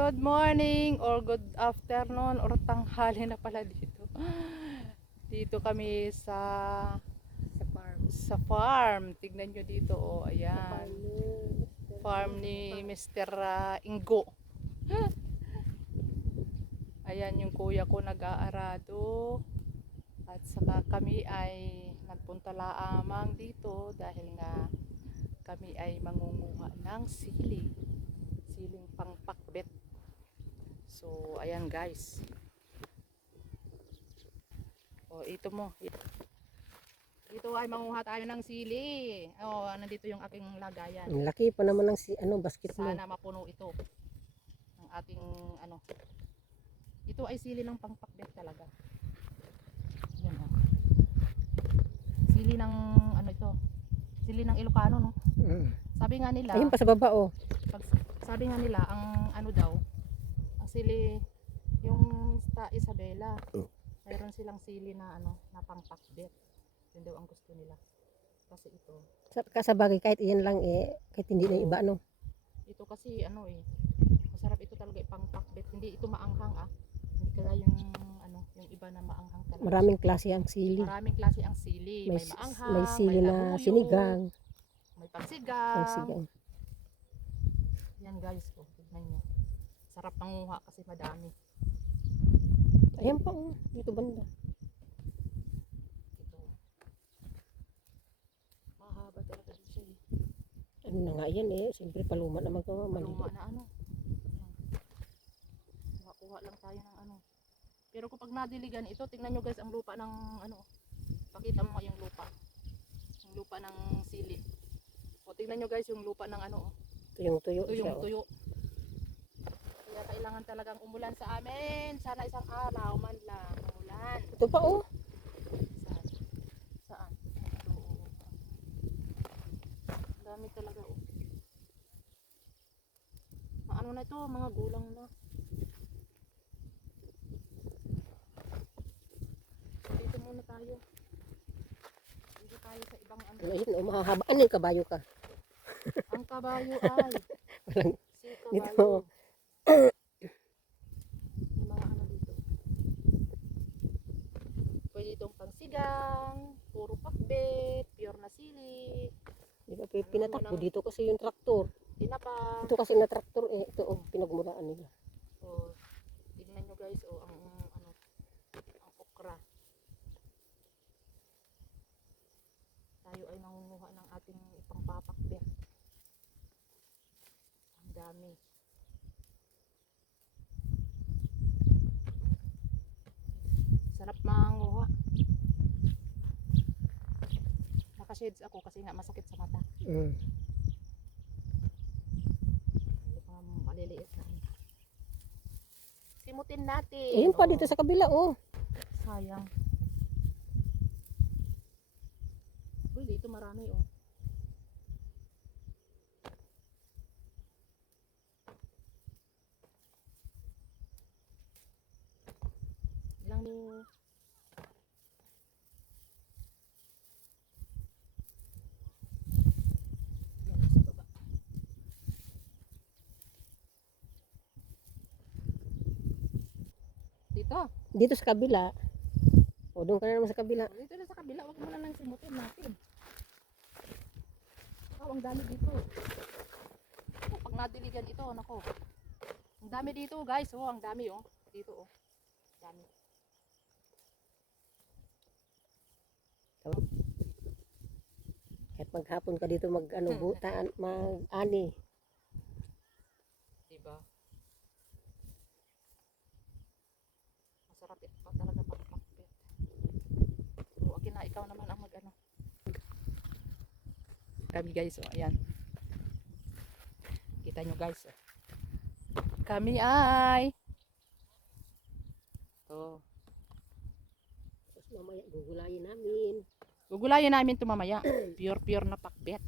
Good morning or good afternoon or tanghali na pala dito. Dito kami sa farm. Tignan nyo dito, oh, ayan. Farm ni Mr. Ingo. Ayan yung kuya ko nag-aarado. At saka kami ay nagpunta laamang dito dahil nga kami ay mangunguha ng siling pangpakbet. So ayan guys, oh ito mo, dito ay manguha tayo ng sili. Oh, nandito yung aking lagayan. Ang laki pa naman ng basket mo. Sana mapuno ito ng ating ito ay sili ng pangpakbet talaga. Yan, oh. Sili ng ito, sili ng Ilocano, no? Sabi nga nila, ayun pa sa baba, oh. Sabi nga nila ang daw, ang sili yung Isabela, mayroon silang sili na na pangpakbet. Yun daw ang gusto nila. Kasi ito Kasabagay kahit iyan lang kahit hindi na iba, no? Ito kasi masarap ito talaga pangpakbet. Hindi ito maanghang Hindi kaya yung yung iba na maanghang talaga. Maraming klase ang sili. Maraming klase ang sili. May maanghang, may sili may na labuyo, sinigang, may pansigang. Yan guys, oh, tignan nyo. Sarap manguha kasi madami. Ayan pa, oh, dito banda. Ito. Mahaba talaga din siya. Ano na nga yan, siyempre paluma naman ko. Paluma na Ayan. Kuha lang tayo ng Pero kapag nadiligan ito, tingnan nyo guys ang lupa ng pakita mo yung lupa. Yung lupa ng sili. O tingnan nyo guys yung lupa ng Tuyong-tuyo siya, tuyong-tuyo. Kaya kailangan talagang umulan sa amin. Sana isang araw man lang umulan. Ito pa, oh. Saan? Ito. Ang dami talaga, oh. Ano na ito? Mga gulang na. Dito muna tayo. Dito tayo sa ibang Ayun, mahahaba. Ano yung kabayo ka? Ang kabayo ay Walang, si dito. kabayo. May mga dito. Pwede itong pangsigang, puro pakbet, pure na sili. Di ba pinatakbo dito kasi yung traktor. Tinapa. Ito kasi na traktor, ito, oh, pinagmuraan nila. Oh, tignan nyo guys, oh, ang okra. Tayo ay nangunguha ng ating ipangpapakbet. Ang dami. Sarap manguha. Naka-shades ako kasi nga masakit sa mata. Maliliit na. Simutin natin. Ayun pa, dito sa kabila, oh. Sayang. Uy, dito marami, oh. Ilang yan sa baba. Dito sa kabila. O, doon ka na naman sa kabila. Dito na sa kabila, wag mo na lang simutin natin. Oh, ang dami dito. Oh, pag nadiligan ito, nako. Ang dami dito, guys. Oh, ang dami, oh. Dito, oh. Dami. Kahit maghapon ka dito butaan, mag-ani. Diba? Masarap ito pa talaga pagpakbet. So, akin na, ikaw naman ang Kami guys, oh, ayan. Kita nyo guys, oh. Kami ay Tapos mamaya gugulayin namin. Gugulayin namin ito mamaya. Pure na pakbet.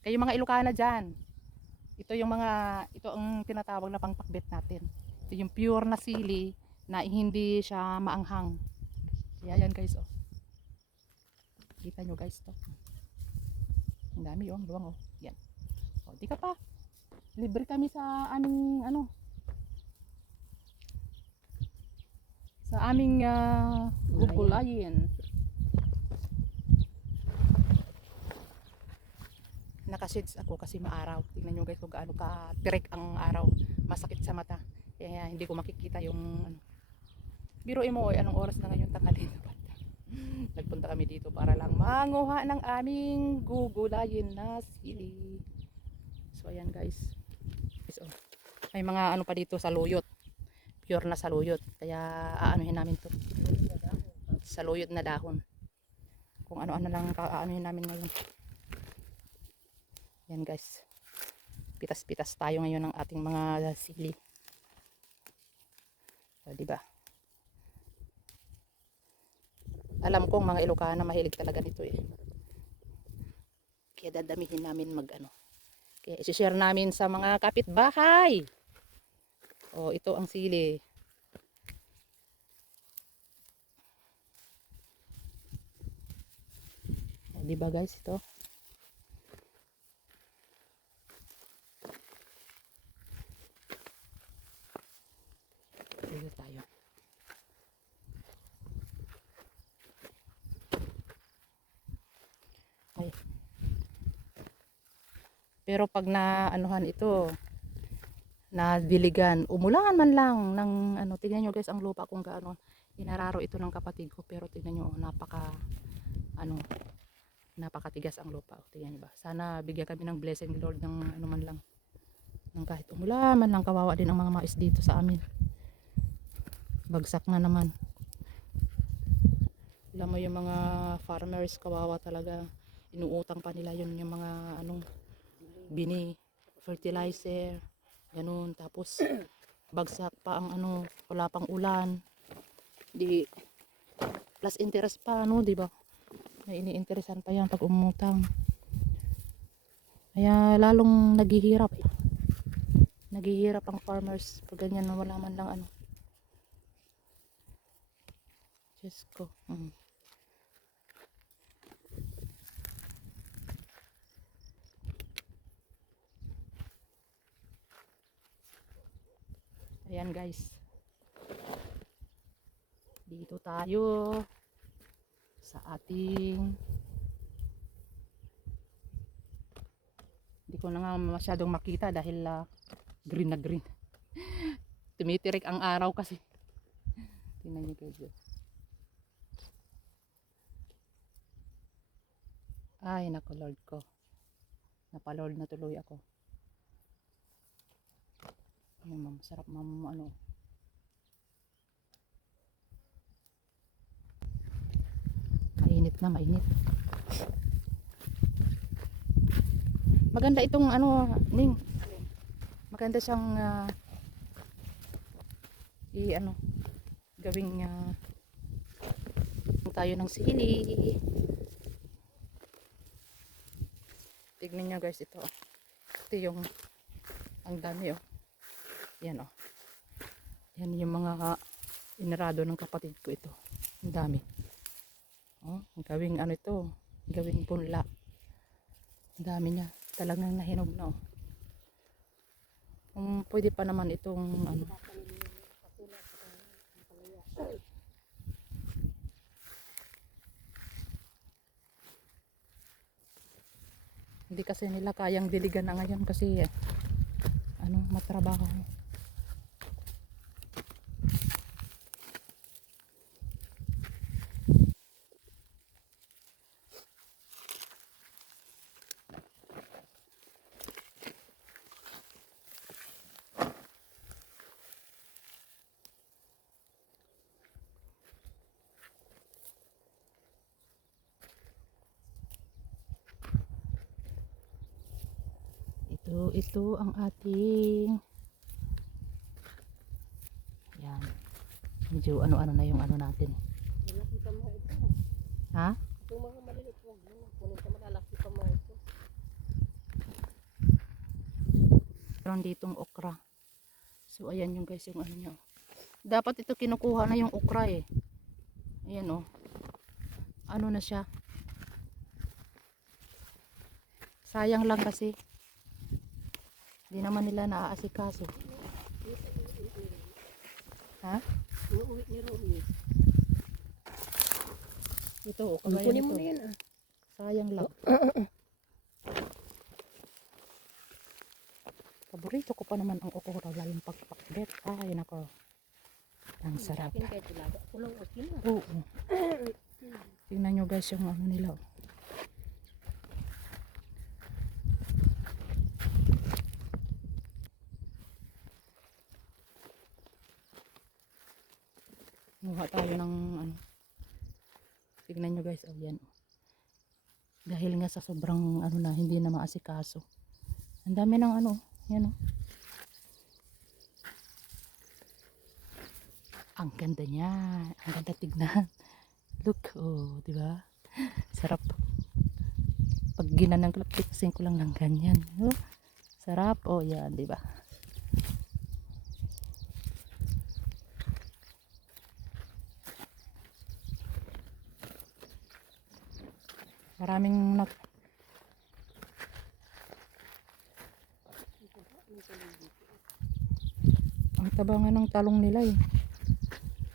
Kayo mga Ilocana dyan, ito ang tinatawag na pangpakbet natin. Ito yung pure na sili na hindi siya maanghang. Kaya yan guys, oh. Kita nyo guys to. Ang dami, oh, luwang, oh. Yan. O, di ka pa. Libre kami sa aming sa aming gugulayin. Nakashades ako kasi maaraw. Tingnan nyo guys kung gaano ka direct ang araw. Masakit sa mata. Kaya hindi ko makikita yung ano. Biruin mo, anong oras na ngayon, tanghali na ba? Nagpunta kami dito para lang manguha ng aming gugulayin na sili. So ayan guys. So, may mga ano pa dito sa luyot. Pure na saluyot. Kaya aanuhin namin to. Saluyot na dahon. Kung ano-ano lang aanuhin namin ngayon. Yan guys. Pitas-pitas tayo ngayon ng ating mga sili. So, diba? Alam kong mga Ilocana mahilig talaga nito eh. Kaya dadamihin namin mag-ano. Kaya isi-share namin sa mga kapitbahay. Oh, ito ang sili. Oh, diba guys, ito. Dito tayo. Ay. Pero pag na anuhan ito, na diligan, umulan man lang ng ano, tingnan nyo guys ang lupa kung gaano inararo ito ng kapatid ko, pero tingnan nyo ano, napakatigas ang lupa. Tingnan nyo ba? Sana bigyan kami ng blessing ni Lord ng ano man lang, ng kahit umulan man lang. Kawawa din ang mga mais dito sa amin. Bagsak na naman. Alam mo yung mga farmers, kawawa talaga. Inuutang pa nila yun yung mga anong bini, fertilizer, ganun. Tapos bagsak pa ang ano, wala pang ulan. Di plus interest pa, no, di ba? May iniinteresan pa yan pag umutang. Kaya lalong naghihirap. Naghihirap ang farmers pag ganyan na wala man lang ano. Diyos ko. Ayan guys. Dito tayo sa ating, hindi ko na nga masyadong makita dahil green na green. Tumitirik ang araw kasi. Tingnan niyo guys. Ay nako Lord ko. Napalord na tuloy ako. Ayun, masarap ano. Mainit na, mainit. Maganda itong ano, Ning. Maganda siyang ano, gawing tayo ng sili. Tignan nyo guys, ito. Ito yung ang dami oh. Yan oh. Yan yung mga inarado ng kapatid ko ito. Ang dami. Oh, gawing ano ito, gawing punla. Ang dami niya. Talagang nahinog na oh. Pwede pa naman itong ano. Hindi kasi nila kayang diligan na ngayon kasi ano, matrabaho. Ito ang ating, yan, medyo ano-ano na yung ano natin. Ha? Itong mga maliliit mo, kunin ka malalaki pa mga ito. Meron ditong okra. So ayan yung guys yung ano nyo. Dapat ito kinukuha na yung okra eh. Ayan oh. Ano na siya. Sayang lang kasi. Hindi naman nila naaasikaso. Ha? Inuuwi ni Romy. Ito, oh, kagaya Kunin mo nito. na yan ah. Sayang lang. Paborito ko pa naman ang okra, lalong pagpakbet. Ay, nako. Ang sarap. Sa akin kahit ilaga ko lang okay na. Oo. Tingnan nyo guys yung ano nila. Oh. Muha tayo ng ano. Tingnan nyo guys. Oh, yan. Dahil nga sa sobrang ano na, hindi na maasikaso. Ang dami ng ano. Yan oh. Ang ganda niya. Ang ganda tignan. Look. Oh, di ba? Sarap. Pag ginanang klapiksin ko lang ng ganyan. Oh, sarap. Oh, yan, di ba? Maraming ang taba nga ng talong nila eh.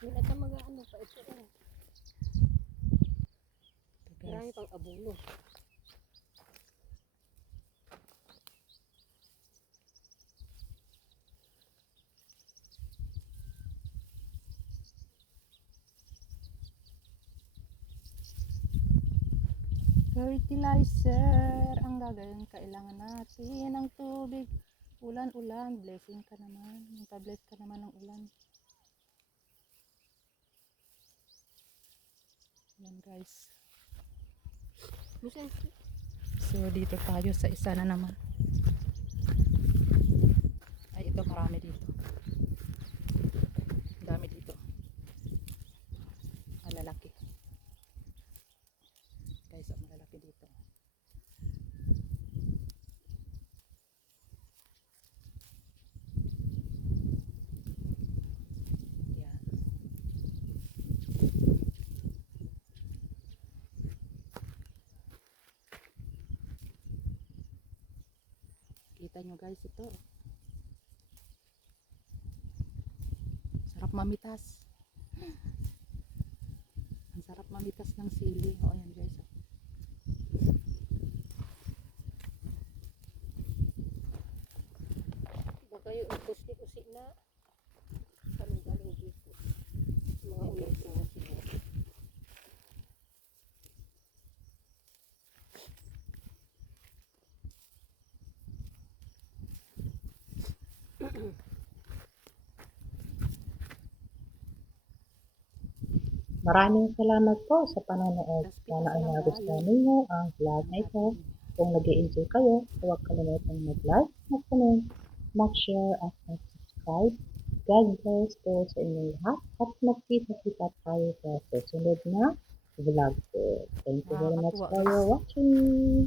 Yun at ang mga ano pa ito eh. Ito, Marami guys. pang abulo. Fertilizer ang gagawin. Kailangan natin ng tubig. Ulan-ulan. Blessing ka naman. Magpa-bless ka naman ng ulan. Yan guys. Minsan, So dito tayo sa isa na naman. Ay ito marami dito. Ang dami dito. Malalaki. Guys, ang malalaki dito. Yan. Kita nyo guys ito. Sarap mamitas. Ang sarap mamitas ng sili. O ayan guys. baka yung kusi-kusi na. Galing dito. Mga ulit na siguro. Maraming salamat po sa panonood. Sana ay nagustuhan ninyo ang vlog na ito. Kung nag-i-enjoy kayo, huwag kalimutan mag-like, mag-comment, mag-share at mag-subscribe. God bless po sa inyong lahat at magkita-kita tayo sa susunod na vlog po. Thank you very much for your watching.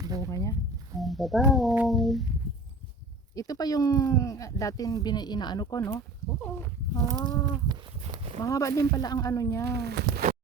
Bunga niya. And bye-bye. Ito pa yung dating inaano ko no? Oo. Ah, mahaba din pala ang ano niya.